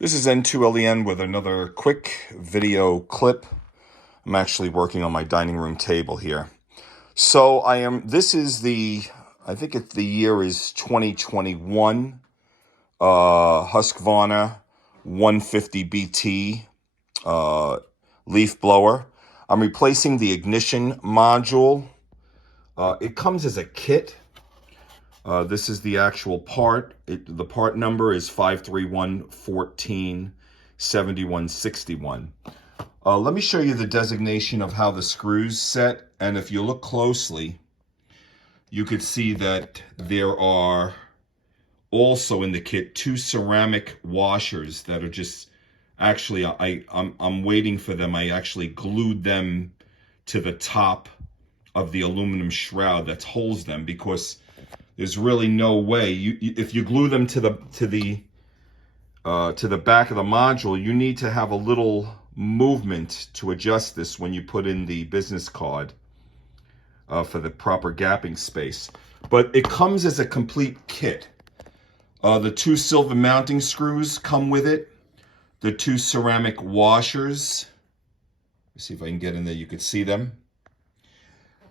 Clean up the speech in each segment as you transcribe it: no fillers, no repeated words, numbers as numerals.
This is N2LEN with another quick video clip. I'm actually working on my dining room table here. So this is I think the year is 2021, Husqvarna 150 BT leaf blower. I'm replacing the ignition module. It comes as a kit. This is the actual part. The part number is 531147161. Let me show you the designation of how the screws set. And if you look closely, you could see that there are also in the kit two ceramic washers that are just actually, I'm waiting for them. I actually glued them to the top of the aluminum shroud that holds them, because there's really no way if you glue them to the back of the module, you need to have a little movement to adjust this when you put in the business card for the proper gapping space. But it comes as a complete kit. The two silver mounting screws come with it. The two ceramic washers. Let's see if I can get in there. You could see them.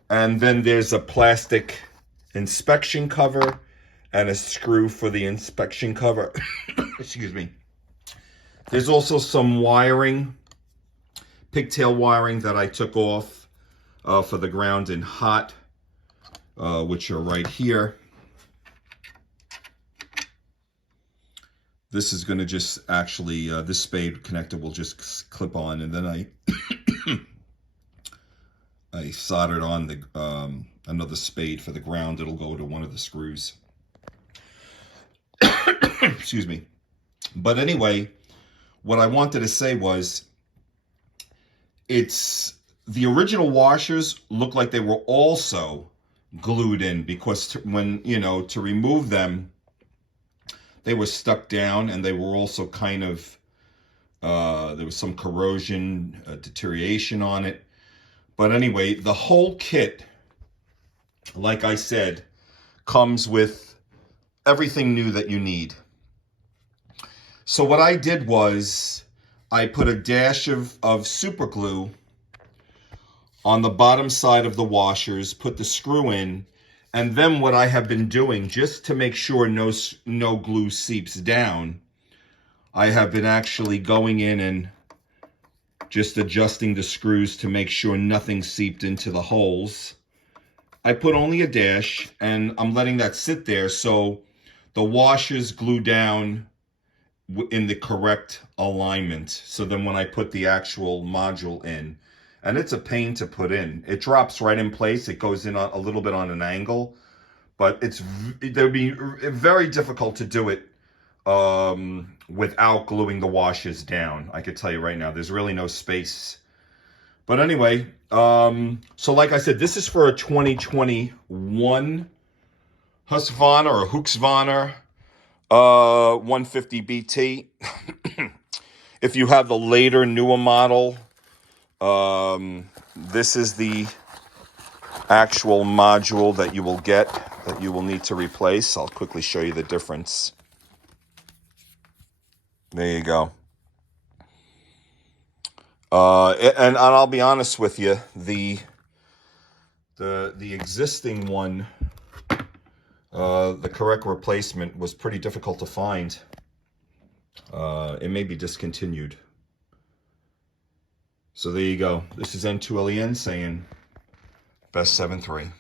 And then there's a plastic inspection cover and a screw for the inspection cover. Excuse me. There's also some wiring, pigtail wiring that I took off for the ground and hot, which are right here. This is going to just actually, this spade connector will just clip on, and then I soldered on the another spade for the ground. It'll go to one of the screws. Excuse me. But anyway, what I wanted to say was, the original washers look like they were also glued in, because to remove them, they were stuck down, and they were also kind of, there was some corrosion, deterioration on it. But anyway, the whole kit, like I said, comes with everything new that you need. So what I did was I put a dash of super glue on the bottom side of the washers, put the screw in, and then what I have been doing, just to make sure no glue seeps down, I have been actually going in and just adjusting the screws to make sure nothing seeped into the holes. I put only a dash, and I'm letting that sit there so the washers glue down in the correct alignment. So then when I put the actual module in, and it's a pain to put in. It drops right in place. It goes in a little bit on an angle, but it would be very difficult to do it without gluing the washers down. I could tell you right now, there's really no space. But anyway, so like I said, this is for a 2021 Husqvarna or Husqvarna 150 BT. If you have the later, newer model, this is the actual module that you will get, that you will need to replace. I'll quickly show you the difference. There you go. And I'll be honest with you, the existing one, the correct replacement was pretty difficult to find. It may be discontinued. So there you go. This is N2LEN saying best 7-3.